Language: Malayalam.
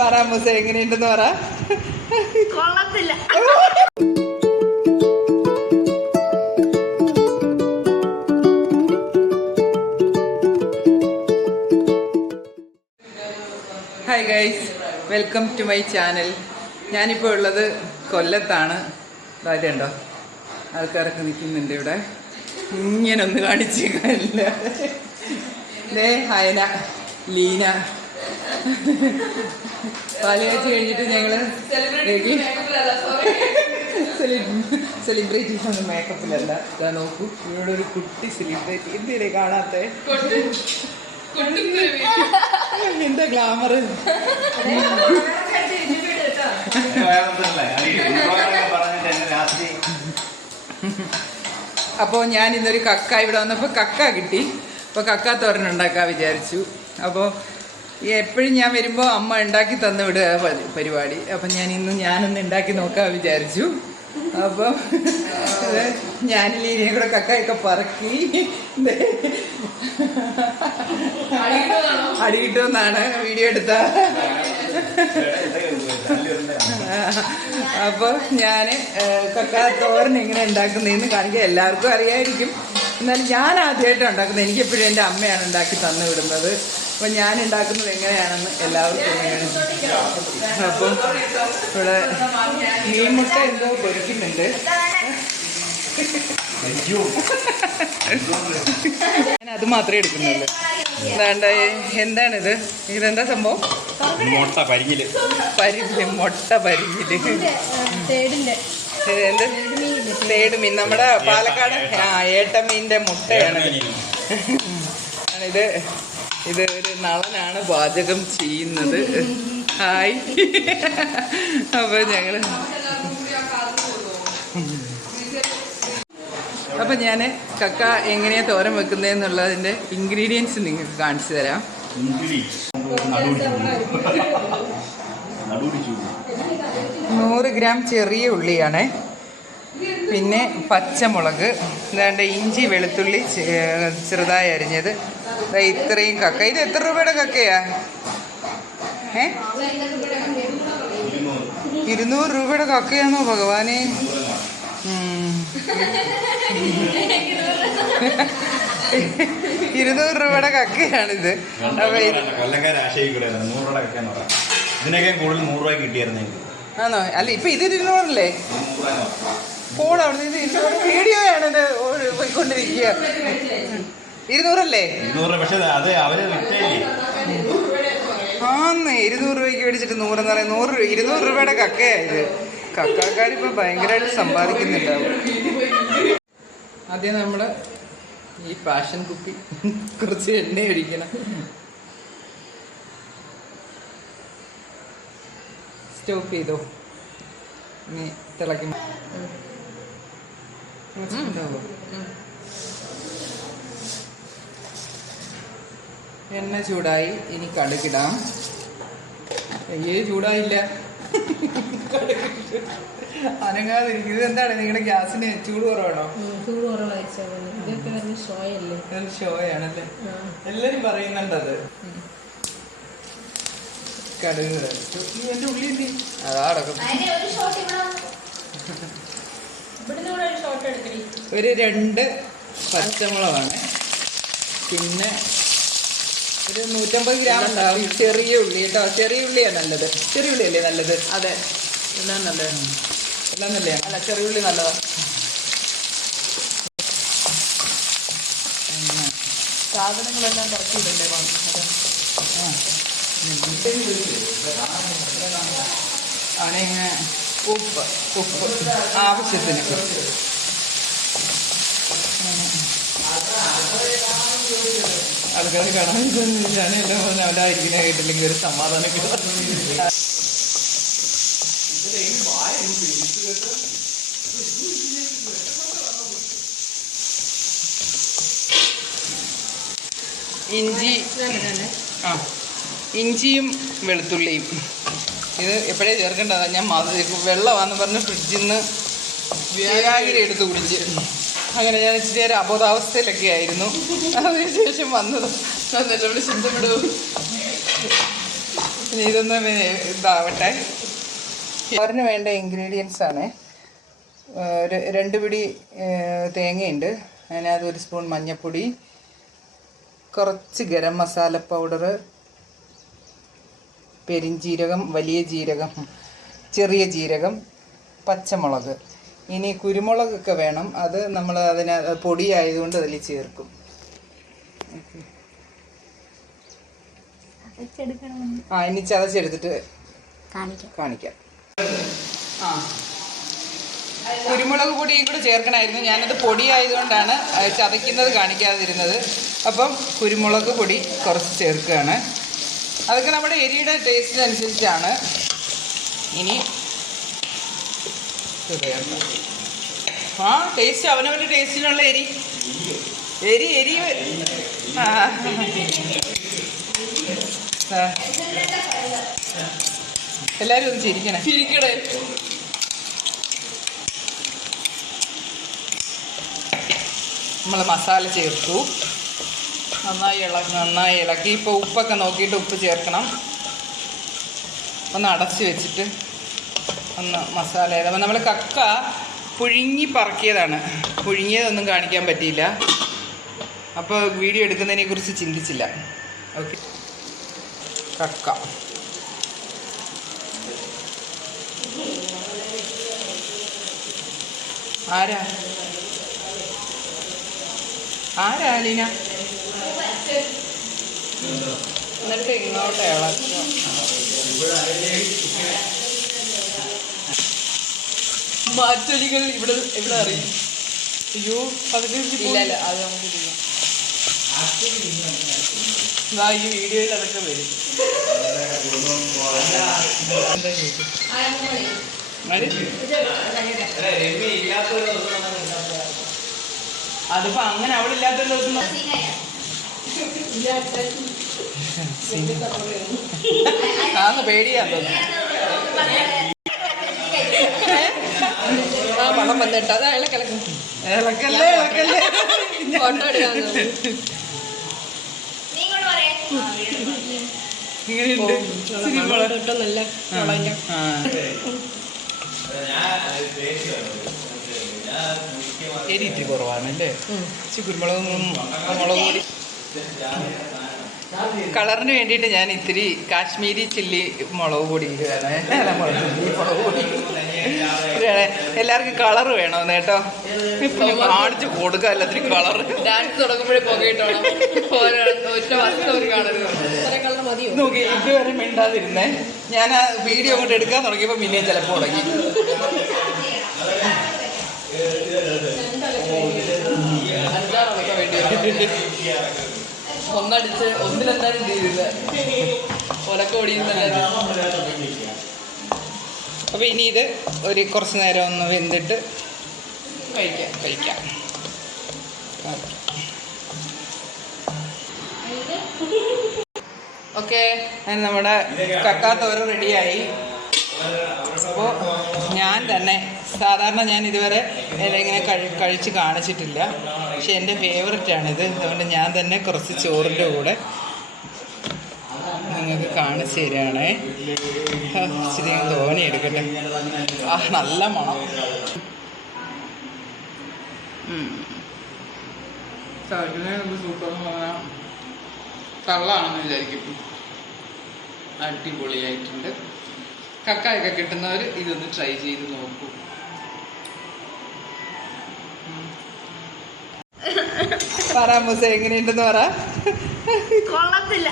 പറ മൂസ എങ്ങനെയുണ്ടെന്ന് പറ. കൊള്ളത്തില്ല. Hi guys, welcome to my channel. ഞാനിപ്പോൾ ഉള്ളത് കൊല്ലത്താണ്. കാര്യമുണ്ടോ? ആൾക്കാരൊക്കെ നിൽക്കുന്നുണ്ട് ഇവിടെ. ഇങ്ങനെ ഒന്ന് കാണിച്ചേക്കാനില്ല. ഹയന, ലീന. പാലയാഴ്ച കഴിഞ്ഞിട്ട് ഞങ്ങൾ സെലിബ്രിറ്റീസ് ഒന്നും മേക്കപ്പിലല്ല. ഇതാ നോക്കൂ, ഇവിടെ ഒരു കുട്ടി സെലിബ്രിറ്റി. എന്തിനെ കാണാത്തെ? എന്താ ഗ്ലാമർ? അപ്പോൾ ഞാൻ ഇന്നൊരു കക്ക ഇവിടെ വന്നപ്പോൾ കക്ക കിട്ടി. അപ്പോൾ കക്ക തോരൻ ഉണ്ടാക്കാൻ വിചാരിച്ചു. അപ്പോൾ എപ്പോഴും ഞാൻ വരുമ്പോൾ അമ്മ ഉണ്ടാക്കി തന്നു വിടുക പരിപാടി. അപ്പം ഞാനൊന്ന് ഉണ്ടാക്കി നോക്കാൻ വിചാരിച്ചു. അപ്പം ഞാനില്ലേ കൂടെ കക്കയൊക്കെ പറക്കി അടി കിട്ടുമെന്നാണ് വീഡിയോ എടുത്ത. അപ്പോൾ ഞാൻ കക്ക തോരൻ എങ്ങനെ ഉണ്ടാക്കുന്നതെന്ന് കാണിക്കുക. എല്ലാവർക്കും അറിയായിരിക്കും, എന്നാലും ഞാൻ ആദ്യമായിട്ട് ഉണ്ടാക്കുന്നത്. എനിക്കെപ്പോഴും എൻ്റെ അമ്മയാണ് ഉണ്ടാക്കി തന്നു വിടുന്നത്. അപ്പം ഞാൻ ഉണ്ടാക്കുന്നത് എങ്ങനെയാണെന്ന് എല്ലാവർക്കും എങ്ങനെയാണ്. അപ്പം ഇവിടെ മീൻമുട്ട എന്തോ പൊരിക്കുന്നുണ്ട്. ഞാൻ അത് മാത്രമേ എടുക്കുന്നുള്ളൂ. എന്താണ്ട് എന്താണിത്? ഇതെന്താ സംഭവം? മുട്ട പരിഞ്ഞില്. മുട്ട പരിഞ്ഞില് എന്ത്? തേട് മീൻ. നമ്മുടെ പാലക്കാട് ഏട്ടമീൻ്റെ മുട്ടയാണ് ഇത് ഒരു നളനാണ് പാചകം ചെയ്യുന്നത്. ഹായ്. അപ്പോൾ അപ്പം ഞാൻ കക്ക എങ്ങനെയാണ് തോരൻ വെക്കുന്നതെന്നുള്ളതിൻ്റെ ഇൻഗ്രീഡിയൻസ് നിങ്ങൾക്ക് കാണിച്ചു തരാം. 100 ഗ്രാം ചെറിയ ഉള്ളിയാണ്. പിന്നെ പച്ചമുളക്, ഇതാണ്ട് ഇഞ്ചി വെളുത്തുള്ളി ചെറുതായി അരിഞ്ഞത്. ഇത്രയും കക്ക. ഇത് എത്ര രൂപയുടെ കക്കയാ? 200 രൂപയുടെ കക്കയാണോ ഭഗവാനെ? 200 രൂപയുടെ കക്കയാണിത്. ആണോ? അല്ല, ഇപ്പൊ ഇത് 200 അല്ലേ? പോടാ അവിടെ. ഇത് വീഡിയോയാണിത് പോയിക്കൊണ്ടിരിക്കുക. 200 അല്ലേ? ആന്ന് 200 രൂപയ്ക്ക് മേടിച്ചിട്ട് 100 എന്ന് പറയാം. 200 രൂപയുടെ കക്കയായത്. കക്കാക്കാരിപ്പോ ഭയങ്കരമായിട്ട് സമ്പാദിക്കുന്നുണ്ടാവും. ആദ്യം നമ്മള് ഈ പാഷൻ കുപ്പി കുറച്ച് എണ്ണ ഒഴിക്കണം. സ്റ്റോപ്പ് ചെയ്തോ. ഇനി തിളയ്ക്കും. എണ്ണ ചൂടായി. ഇനി കടുകിടാം. ചൂടായില്ല. അനങ്ങാതിരിക്കും. ഇത് എന്താണ് നിങ്ങളുടെ ഗ്യാസിന് ചൂട് കുറവാണോ? ചൂട് കുറവാണ്. ഷോയാണല്ലേ എല്ലാരും പറയുന്നുണ്ടത്. കടുക് എന്റെ ഉള്ളി എന്തി അതാടക്കും. ഒരു 2 പച്ചമുളകാണ്. പിന്നെ ഒരു 150 ഗ്രാം ഉണ്ടാവും ചെറിയ ഉള്ളി കേട്ടോ. ചെറിയ ഉള്ളിയാണ് നല്ലത്. ചെറിയ ഉള്ളിയല്ലേ നല്ലത്? അതെ, എല്ലാം നല്ലത്. എല്ലാം നല്ലതാണ്. അല്ല, ചെറിയ ഉള്ളി നല്ലതാണ്. സാധനങ്ങളെല്ലാം കുറച്ചിടണ്ടേ? അവനിങ്ങനെ ഉപ്പ് ആവശ്യത്തിന്. ആൾക്കാർ കാണാൻ ഇതാണ് എല്ലാം പറഞ്ഞാൽ അവിടെ ആയിരിക്കുന്ന കേട്ടില്ലെങ്കിൽ ഒരു സമാധാനം കിട്ടും. ഇഞ്ചിയും വെളുത്തുള്ളിയും ഇത് എപ്പോഴേ ചേർക്കേണ്ടതാ. ഞാൻ വെള്ളമാണെന്ന് പറഞ്ഞ് ഫ്രിഡ്ജിൽ നിന്ന് വിനാഗിരി എടുത്ത് കുടിച്ച് അങ്ങനെ ഞാൻ ഇച്ചിരി ഒരു അബോധാവസ്ഥയിലൊക്കെ ആയിരുന്നു. അതിനുശേഷം വന്നത്. എന്നിട്ട് ഇവിടെ ശുദ്ധപ്പെടും. ഇനി ഇതൊന്ന് ഇതാവട്ടെ. ചോറിന് വേണ്ട ഇൻഗ്രീഡിയൻസ് ആണ്. ഒരു 2 പിടി തേങ്ങയുണ്ട്. അതിനകത്ത് 1 സ്പൂൺ മഞ്ഞൾപ്പൊടി, കുറച്ച് ഗരം മസാല പൗഡർ, പെരിഞ്ജീരകം, വലിയ ജീരകം, ചെറിയ ജീരകം, പച്ചമുളക്. ഇനി കുരുമുളകൊക്കെ വേണം. അത് നമ്മൾ അതിന് പൊടിയായതുകൊണ്ട് അതിൽ ചേർക്കും. ഇനി ചതച്ചെടുത്തിട്ട് കാണിക്കാം. കുരുമുളക് പൊടിയും കൂടെ ചേർക്കണമായിരുന്നു. ഞാനത് പൊടിയായതുകൊണ്ടാണ് ചതയ്ക്കുന്നത് കാണിക്കാതിരുന്നത്. അപ്പം കുരുമുളക് പൊടി കുറച്ച് ചേർക്കുകയാണ്. അതൊക്കെ നമ്മുടെ എരിയുടെ ടേസ്റ്റിനനുസരിച്ചാണ്. ഇനി ടേസ്റ്റ് അവനവൻ്റെ ടേസ്റ്റിനുള്ള എരി. എല്ലാവരും ഒന്ന് ചിരിക്കണേ. നമ്മൾ മസാല ചേർത്തു. നന്നായി ഇളക്കി. ഇപ്പോൾ ഉപ്പൊക്കെ നോക്കിയിട്ട് ഉപ്പ് ചേർക്കണം. ഒന്ന് അടച്ച് വെച്ചിട്ട് ഒന്ന് മസാല അപ്പോൾ നമ്മൾ കക്ക പുഴുങ്ങി പറക്കിയതാണ്. പുഴുങ്ങിയതൊന്നും കാണിക്കാൻ പറ്റിയില്ല. അപ്പോൾ വീഡിയോ എടുക്കുന്നതിനെ കുറിച്ച് ചിന്തിച്ചില്ല. ഓക്കെ, കക്ക ആരാ അലീന? എന്നിട്ട് ഇങ്ങോട്ട് ഇളക്കാം. മാറ്റൊലികൾ ഇവിടെ അറിയും. അയ്യോ, അതിന് ഇല്ല, അത് നമുക്ക് ചെയ്യാം. ഈ വീഡിയോയിൽ അതൊക്കെ വരും. അതിപ്പോ അങ്ങനെ അവളില്ലാത്ത ദിവസം പേടിയാ തോന്നുന്നു. പണം വന്നിട്ട് അത് ഇളക്കല്ലേ ഫോട്ടോ എടുക്കാൻ നല്ല എരി ഇത്തിരി കുറവാണല്ലേ? കുരുമുളകും മുളക് പൊടി കളറിന് വേണ്ടിയിട്ട് ഞാൻ ഇത്തിരി കാശ്മീരി ചില്ലി മുളക് പൊടി ഇടുകയാണ്. മുളക് പൊടി എല്ലാവർക്കും കളർ വേണമെന്ന് കേട്ടോ. ഇപ്പം കാണിച്ച് കൊടുക്കുക എല്ലാത്തിനും കളർ. ഡാൻസ് തുടങ്ങുമ്പോഴേ പുകയിട്ടോണം. നോക്കി ഇതുവരെ മിണ്ടാതിരുന്നേ. ഞാൻ ആ വീഡിയോ അങ്ങോട്ട് എടുക്കാൻ തുടങ്ങിയപ്പോൾ പിന്നെയും ചിലപ്പോൾ തുടങ്ങി. ഒന്നടിച്ച് ഒന്നിലെന്തായാലും ചെയ്തില്ല. ഒലക്ക ഓടിയുന്നല്ല. അപ്പോൾ ഇനി ഇത് കുറച്ച് നേരം ഒന്ന് വെന്തിട്ട് കഴിക്കാം. ഓക്കെ, നമ്മുടെ കക്കാ തോരൻ റെഡിയായി. അപ്പോൾ ഞാൻ തന്നെ സാധാരണ ഞാൻ ഇതുവരെ ഇങ്ങനെ കഴിച്ച് കാണിച്ചിട്ടില്ല. പക്ഷെ എൻ്റെ ഫേവററ്റാണിത്. അതുകൊണ്ട് ഞാൻ തന്നെ കുറച്ച് ചോറിൻ്റെ കൂടെ നിങ്ങൾക്ക് കാണിച്ചു തരികയാണേ. ഇച്ചിരി തോനെ എടുക്കട്ടെ. നല്ല മണം. സൂപ്പർ കള്ളാണെന്ന് വിചാരിക്കും. അടിപൊളിയായിട്ടുണ്ട്. കക്കായൊക്കെ കിട്ടുന്നവർ ഇതൊന്ന് ട്രൈ ചെയ്ത് നോക്കൂ. പറ മൂസ, എങ്ങനെയുണ്ടെന്ന് പറ. കൊള്ളത്തില്ല.